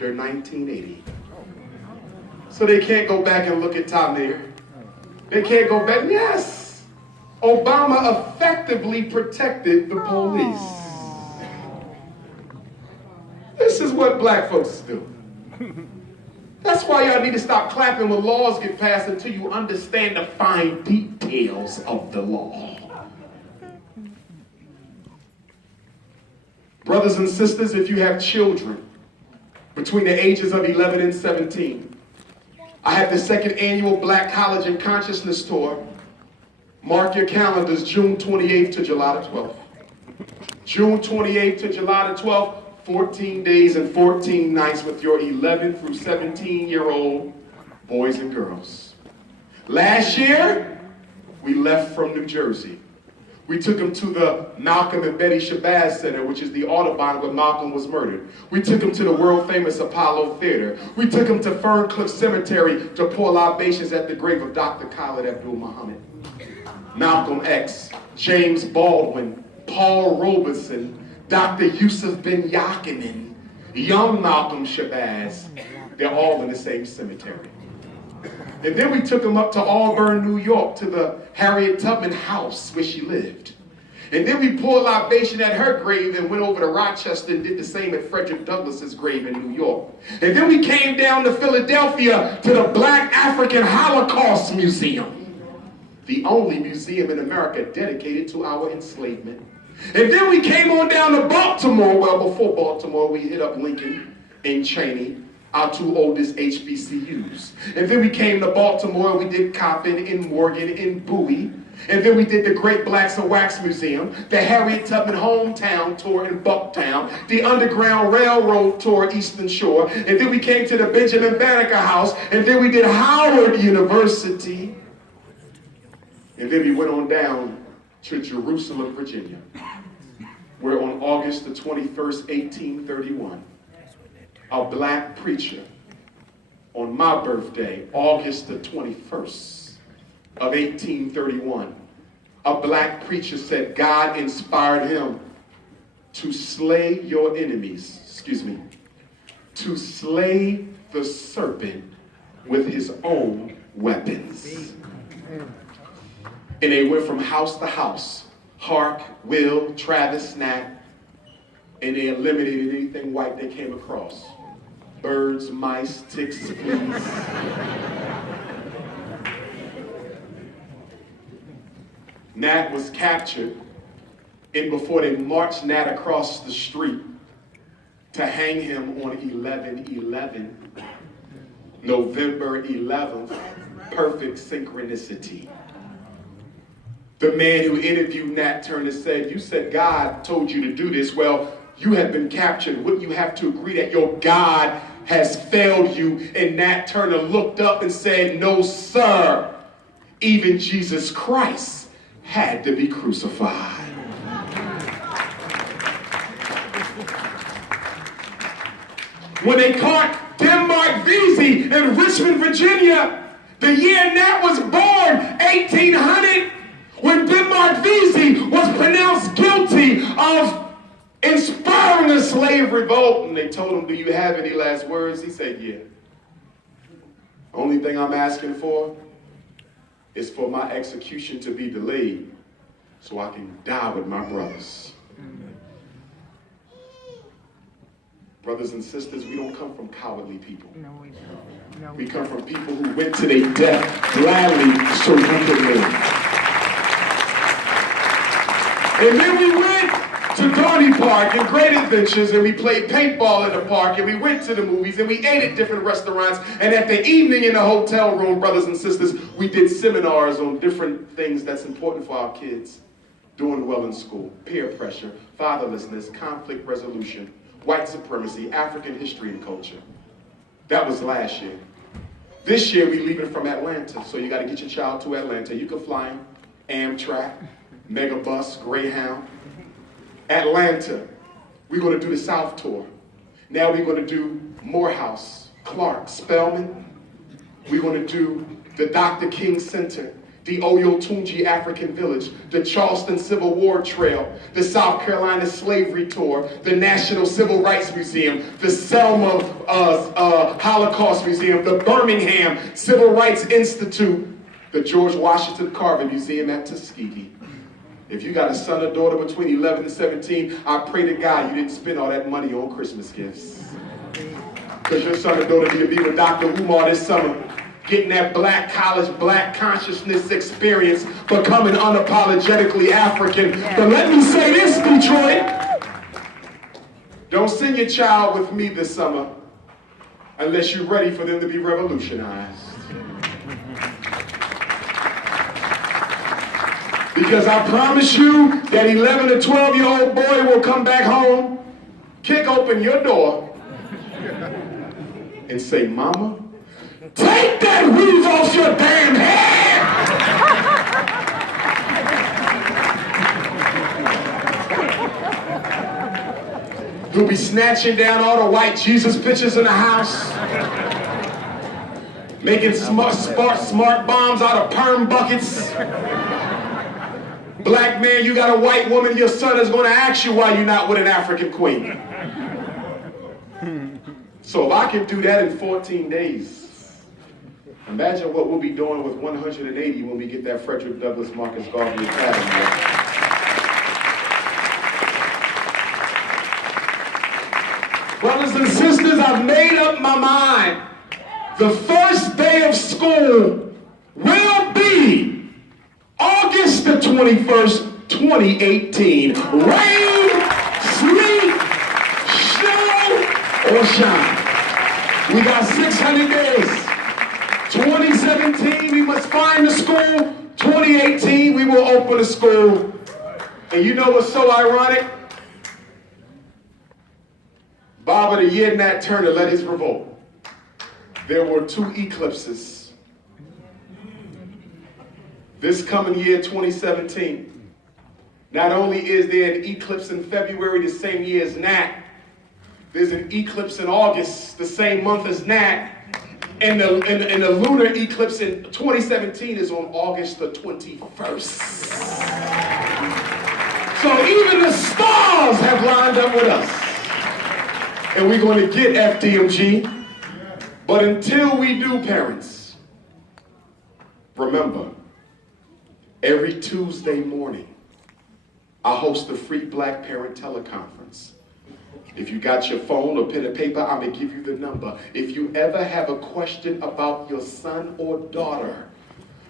after 1980. So they can't go back and look at Tamir. They can't go back. Yes, Obama effectively protected the police. This is what black folks do. That's why y'all need to stop clapping when laws get passed until you understand the fine details of the law. Brothers and sisters, if you have children between the ages of 11 and 17, I have the second annual Black College and Consciousness Tour. Mark your calendars, June 28th to July the 12th. June 28th to July the 12th, 14 days and 14 nights with your 11 through 17-year-old boys and girls. Last year, we left from New Jersey. We took them to the Malcolm and Betty Shabazz Center, which is the Audubon where Malcolm was murdered. We took them to the world-famous Apollo Theater. We took them to Ferncliff Cemetery to pour libations at the grave of Dr. Khalid Abdul Muhammad, Malcolm X, James Baldwin, Paul Robeson, Dr. Yusuf bin Yakinen, young Malcolm Shabazz. They're all in the same cemetery. And then we took them up to Auburn, New York, to the Harriet Tubman house where she lived. And then we poured libation at her grave and went over to Rochester and did the same at Frederick Douglass's grave in New York. And then we came down to Philadelphia to the Black African Holocaust Museum, the only museum in America dedicated to our enslavement. And then we came on down to Baltimore. Well, before Baltimore, we hit up Lincoln and Cheney, our two oldest HBCUs. And then we came to Baltimore, we did Coppin and Morgan and Bowie. And then we did the Great Blacks and Wax Museum, the Harriet Tubman Hometown Tour in Bucktown, the Underground Railroad Tour Eastern Shore, and then we came to the Benjamin Banneker House, and then we did Howard University. And then we went on down to Jerusalem, Virginia, where on August the 21st, 1831, a black preacher, on my birthday, August the 21st of 1831, a black preacher said God inspired him to slay your enemies, to slay the serpent with his own weapons. And they went from house to house, Hark, Will, Travis, Nat, and they eliminated anything white they came across. Birds, mice, ticks, fleas. Nat was captured, and before they marched Nat across the street to hang him on 11/11, November 11th, perfect synchronicity. The man who interviewed Nat turned and said, "You said God told you to do this. Well, you have been captured. Wouldn't you have to agree that your God has failed you?" And Nat Turner looked up and said, "No, sir. Even Jesus Christ had to be crucified." When they caught Denmark Vesey in Richmond, Virginia, the year Nat was born, 1800, when Denmark Vesey was pronounced guilty of inspiring a slave revolt, and they told him, "Do you have any last words?" He said, "Yeah. Only thing I'm asking for is for my execution to be delayed so I can die with my brothers." Brothers and sisters, we don't come from cowardly people. No, we don't. No, we come from people who went to their death gladly so we could live. And then we went to Dorney Park and Great Adventures, and we played paintball in the park, and we went to the movies, and we ate at different restaurants, and at the evening in the hotel room, brothers and sisters, we did seminars on different things that's important for our kids doing well in school: peer pressure, fatherlessness, conflict resolution, white supremacy, African history and culture. That was last year. This year, we're leaving from Atlanta, so you got to get your child to Atlanta. You can fly him, Amtrak, Megabus, Greyhound. Atlanta, we're going to do the South Tour. Now we're going to do Morehouse, Clark, Spelman. We're going to do the Dr. King Center the Oyotunji African Village, the Charleston Civil War Trail, the South Carolina Slavery Tour, the National Civil Rights Museum, the Selma Holocaust Museum, the Birmingham Civil Rights Institute, the George Washington Carver Museum at Tuskegee. If you got a son or daughter between 11 and 17, I pray to God you didn't spend all that money on Christmas gifts. Because your son or daughter need to be with Dr. Umar this summer, getting that black college, black consciousness experience, becoming unapologetically African. Yeah. But let me say this, Detroit. Don't send your child with me this summer unless you're ready for them to be revolutionized. Because I promise you that 11 to 12-year-old boy will come back home, kick open your door, and say, Mama, take that weave off your damn head! You'll be snatching down all the white Jesus pictures in the house, making smart bombs out of perm buckets. Black man, you got a white woman, your son is going to ask you why you're not with an African queen. So if I can do that in 14 days, imagine what we'll be doing with 180 when we get that Frederick Douglass Marcus Garvey Academy. Brothers and sisters, I've made up my mind. The first day of school will be August the 21st, 2018. Rain, sleet, snow, or shine. We got 600 days. 2017, we must find the school. 2018, we will open the school. And you know what's so ironic? Baba the year Nat Turner led his revolt. There were 2 eclipses. This coming year, 2017, not only is there an eclipse in February the same year as Nat, there's an eclipse in August the same month as Nat, and the lunar eclipse in 2017 is on August the 21st. So even the stars have lined up with us. And we're going to get FDMG. But until we do, parents, remember, every Tuesday morning, I host a free Black Parent teleconference. If you got your phone or pen and paper, I'm going to give you the number. If you ever have a question about your son or daughter,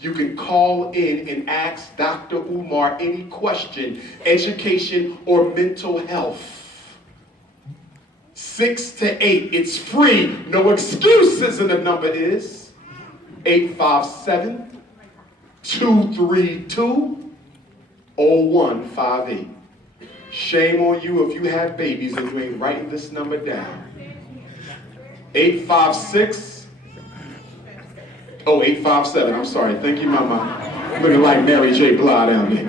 you can call in and ask Dr. Umar any question, education or mental health. 6 to 8, it's free, no excuses, and the number is 857-232-0158. Shame on you if you have babies and you ain't writing this number down. 857, I'm sorry, thank you, Mama. Looking like Mary J. Blige down there.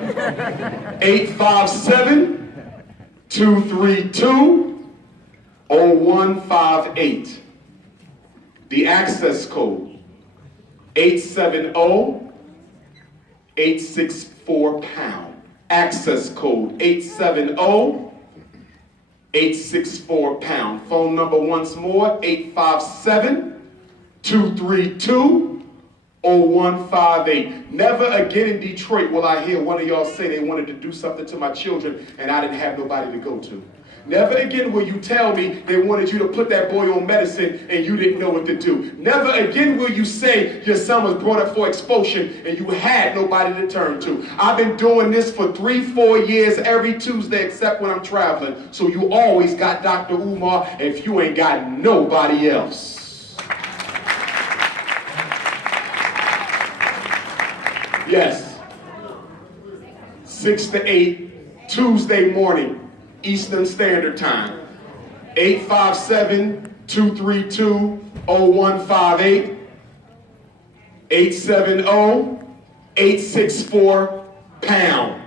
857-232-0158. The access code, 870-864-pound. Access code, 870-864-pound. Phone number once more, 857-232-0158. Never again in Detroit will I hear one of y'all say they wanted to do something to my children and I didn't have nobody to go to. Never again will you tell me they wanted you to put that boy on medicine and you didn't know what to do. Never again will you say your son was brought up for expulsion and you had nobody to turn to. I've been doing this for 3-4 years every Tuesday except when I'm traveling. So you always got Dr. Umar if you ain't got nobody else. Yes. 6 to 8, Tuesday morning. Eastern Standard Time, 857-232-0158, 870-864-pound.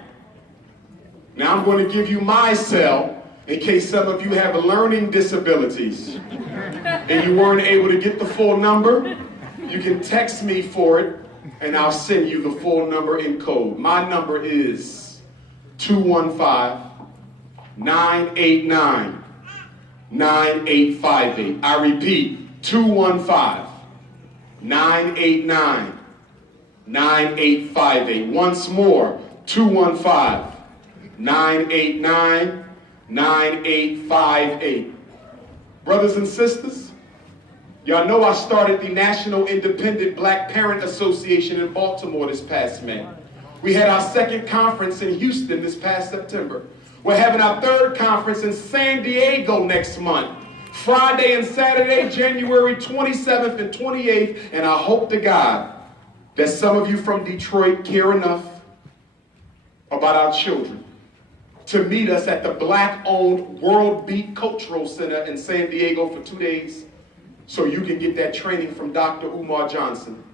Now I'm going to give you my cell in case some of you have learning disabilities and you weren't able to get the full number. You can text me for it and I'll send you the full number in code. My number is 215-989-9858. I repeat, 215-989-9858. Once more, 215-989-9858. Brothers and sisters, y'all know I started the National Independent Black Parent Association in Baltimore this past May. We had our second conference in Houston this past September. We're having our third conference in San Diego next month, Friday and Saturday, January 27th and 28th, and I hope to God that some of you from Detroit care enough about our children to meet us at the Black-owned World Beat Cultural Center in San Diego for 2 days so you can get that training from Dr. Unar Johnson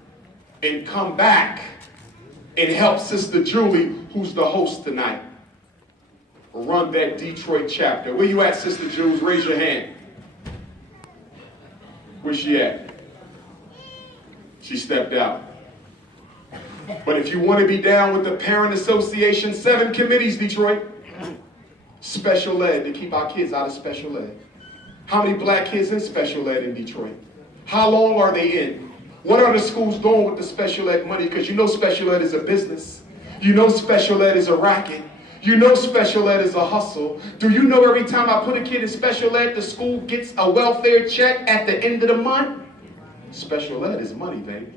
and come back and help Sister Julie, who's the host tonight, run that Detroit chapter. Where you at, Sister Jules? Raise your hand. Where's she at? She stepped out. But if you want to be down with the Parent Association, 7 committees, Detroit. Special ed, to keep our kids out of special ed. How many black kids in special ed in Detroit? How long are they in? What are the schools doing with the special ed money? Because you know special ed is a business. You know special ed is a racket. You know special ed is a hustle. Do you know every time I put a kid in special ed, the school gets a welfare check at the end of the month? Special ed is money, baby.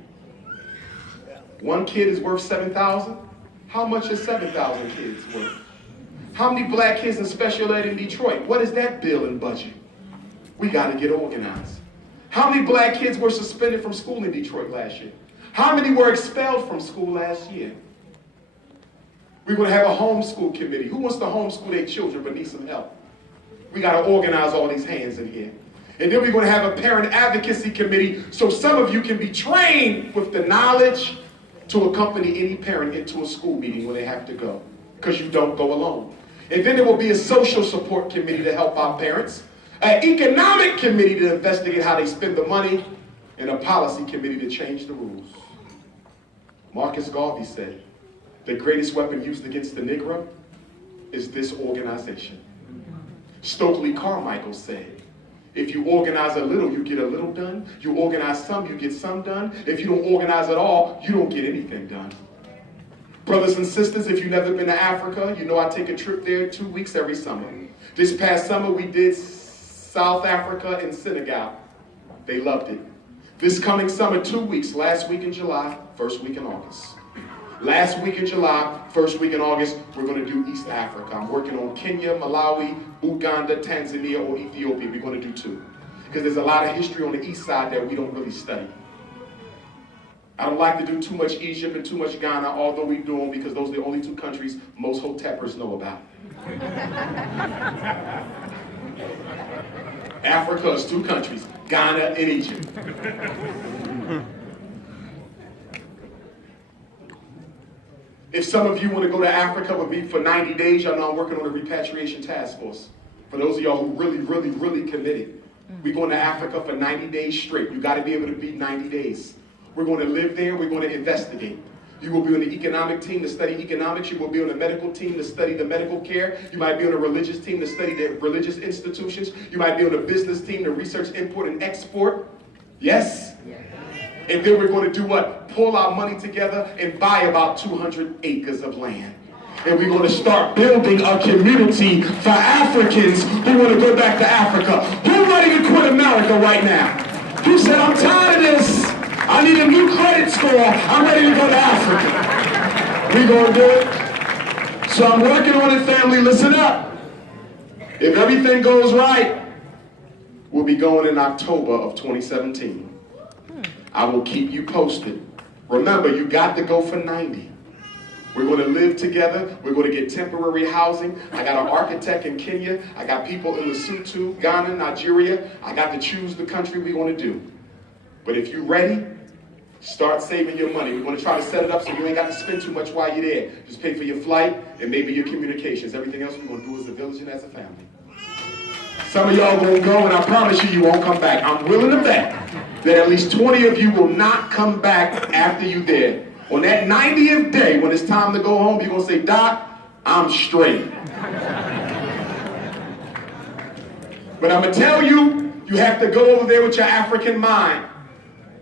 One kid is worth 7,000. How much is 7,000 kids worth? How many black kids in special ed in Detroit? What is that bill and budget? We got to get organized. How many black kids were suspended from school in Detroit last year? How many were expelled from school last year? We're going to have a homeschool committee. Who wants to homeschool their children but need some help? We got to organize all these hands in here. And then we're going to have a parent advocacy committee so some of you can be trained with the knowledge to accompany any parent into a school meeting when they have to go, because you don't go alone. And then there will be a social support committee to help our parents, an economic committee to investigate how they spend the money, and a policy committee to change the rules. Marcus Garvey said, the greatest weapon used against the Negro is this organization. Stokely Carmichael said, if you organize a little, you get a little done. You organize some, you get some done. If you don't organize at all, you don't get anything done. Brothers and sisters, if you've never been to Africa, you know I take a trip there 2 weeks every summer. This past summer, we did South Africa and Senegal. They loved it. This coming summer, 2 weeks, last week in July, first week in August. Last week in July, first week in August, we're going to do East Africa. I'm working on Kenya, Malawi, Uganda, Tanzania, or Ethiopia. We're going to do 2. Because there's a lot of history on the east side that we don't really study. I don't like to do too much Egypt and too much Ghana, although we do them because those are the only 2 countries most Hoteppers know about. Africa is 2 countries, Ghana and Egypt. If some of you want to go to Africa with me for 90 days, y'all know I'm working on a repatriation task force. For those of y'all who really committed, we're going to Africa for 90 days straight. You got to be able to beat 90 days. We're going to live there. We're going to investigate. You will be on the economic team to study economics. You will be on the medical team to study the medical care. You might be on a religious team to study the religious institutions. You might be on a business team to research import and export. Yes? And then we're going to do what? Pull our money together and buy about 200 acres of land. And we're going to start building a community for Africans who want to go back to Africa. Who's ready to quit America right now? Who said, I'm tired of this. I need a new credit score. I'm ready to go to Africa. We're going to do it. So I'm working on it, family. Listen up. If everything goes right, we'll be going in October of 2017. I will keep you posted. Remember, you got to go for 90. We're going to live together. We're going to get temporary housing. I got an architect in Kenya. I got people in Lesotho, Ghana, Nigeria. I got to choose the country we want to do. But if you're ready, start saving your money. We're going to try to set it up so you ain't got to spend too much while you're there. Just pay for your flight and maybe your communications. Everything else we're going to do as a village and as a family. Some of y'all going to go, and I promise you, you won't come back. I'm willing to bet. that at least 20 of you will not come back after you dead. On that 90th day, when it's time to go home, you're going to say, Doc, I'm straight. But I'm going to tell you, you have to go over there with your African mind.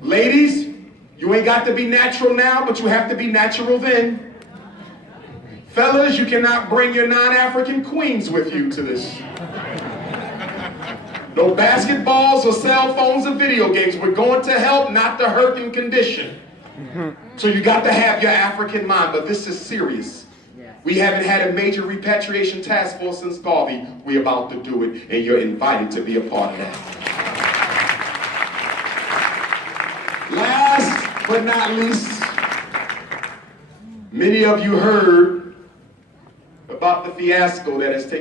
Ladies, you ain't got to be natural now, but you have to be natural then. Fellas, you cannot bring your non-African queens with you to this. No basketballs or cell phones or video games. We're going to help, not to hurt and condition. So you got to have your African mind, but this is serious. We haven't had a major repatriation task force since Garvey. We're about to do it, and you're invited to be a part of that. Last but not least, many of you heard about the fiasco that has taken